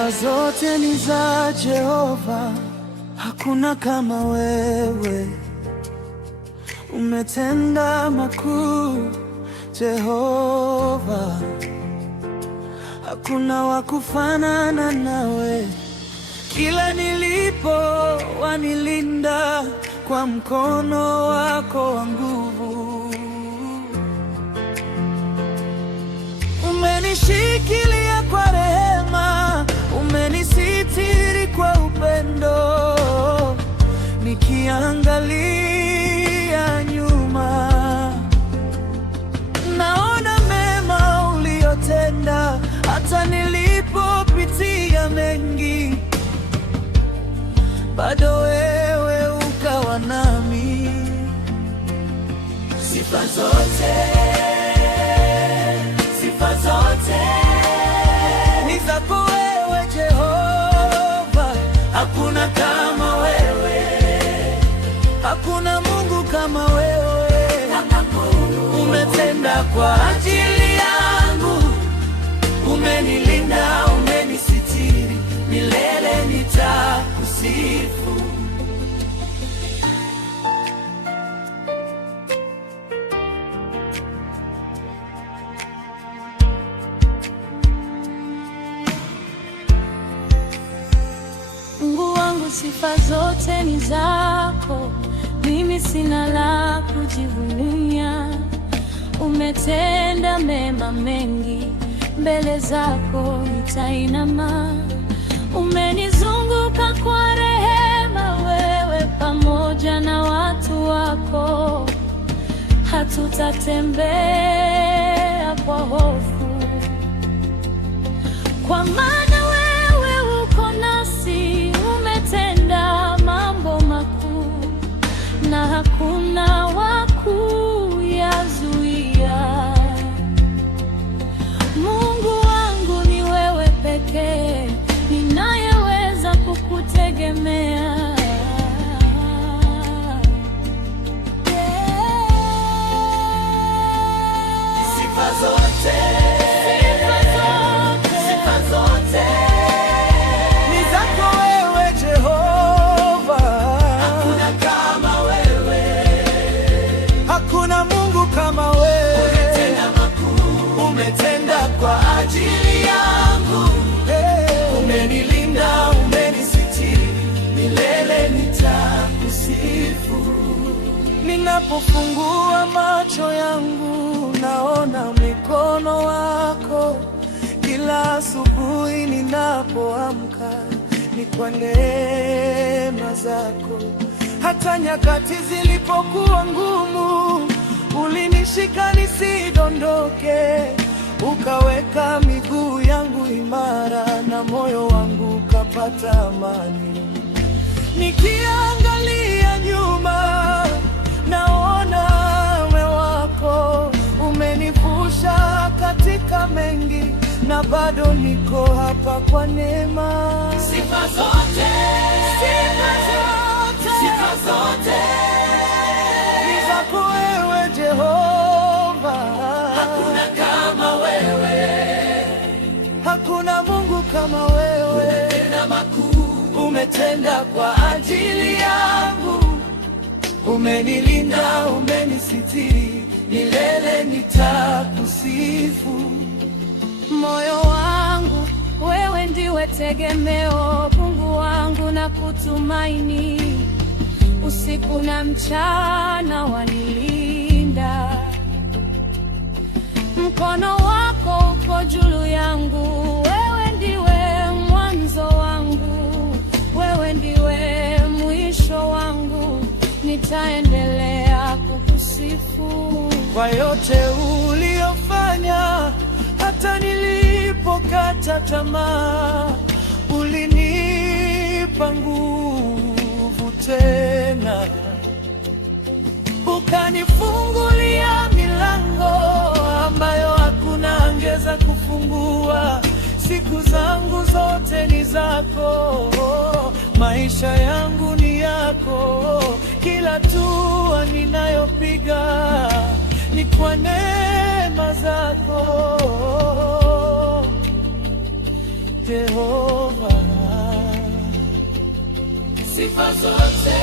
Sifa zote ni za Jehova, hakuna kama wewe. Umetenda makuu Jehova, hakuna wa kufanana nawe. Kila nilipo wanilinda kwa mkono wako wa nguvu. Umenishikilia kwa rehema, umenisitiri kwa upendo. Nikiangalia nyuma, naona mema uliyotenda, hata nilipopitia mengi, bado wewe ukawa nami. Sifa zote ni zako wewe Jehova, hakuna kama wewe, hakuna Mungu kama wewe. Umetenda kwa ajili yangu, umenilinda, umenisitiri, milele nitakusifu. Mungu wangu, sifa zote ni zako, mimi sina la kujivunia. Umetenda mema mengi, mbele zako nitainama. Umenizunguka kwa rehema, wewe pamoja na watu wako, hatutatembea kwa hofu, kwa maana wewe uko nasi. Umetenda mambo makuu na hakuna wa kuyazuia. Mungu wangu, ni wewe pekee ninayeweza kukutegemea. Sifa zote ni zako wewe Jehova, hakuna kama wewe, hakuna Mungu kama wewe. Umetenda makuu, umetenda kwa ajili yangu, umenilinda, umenisitiri, milele nitakusifu. Ninapofungua macho yangu, naona mikono wako. Kila asubuhi ninapoamka, ni kwa neema zako. Hata nyakati zilipokuwa ngumu, ulinishika nisidondoke. Ukaweka miguu yangu imara, na moyo wangu ukapata amani. Nikiangalia nyuma, naona wema wako. Umenivusha katika mengi, na bado niko hapa kwa neema. Sifa zote ni zako wewe Jehova, hakuna kama wewe, hakuna Mungu kama wewe. Umetenda makuu, umetenda kwa ajili yangu, umenilinda, umenisitiri, milele nitakusifu. Moyo wangu, wewe ndiwe tegemeo, Mungu wangu na kutumaini. Usiku na mchana wanilinda, mkono wako uko juu yangu. Wewe ndiwe mwanzo wangu, wewe ndiwe mwisho wangu. Nitaendelea kukusifu kwa yote uliyofanya. Hata nilipokata tamaa, ulinipa nguvu tena, ukanifungulia milango ambayo hakuna angeza kufungua. Siku zangu zote ni zako, maisha yangu ni yako. Kila hatua ninayopiga ni kwa neema zako Jehova. Jehova. Sifa zote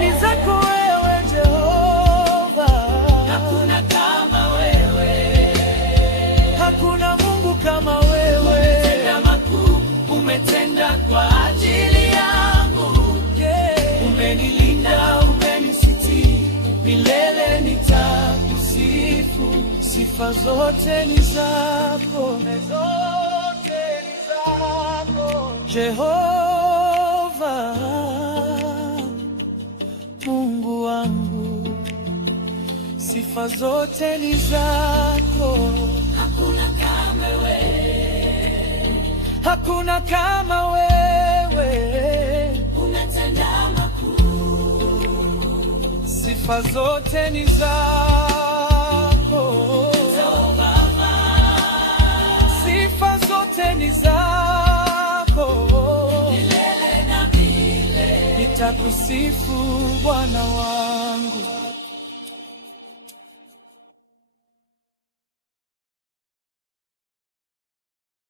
ni zako wewe Jehova. Hakuna kama wewe, hakuna Mungu kama wewe. Umetenda makuu, umetenda kwa ajili yangu, yeah. Umenilinda, umenisitiri, milele nitakusifu. Sifa zote ni zako, Jehova, Mungu wangu. Sifa zote ni zako. Hakuna kama wewe, hakuna kama wewe. Umetenda makuu. Sifa zote ni zako. Sifa zote ni zako. Milele na milele nitakusifu Bwana wangu.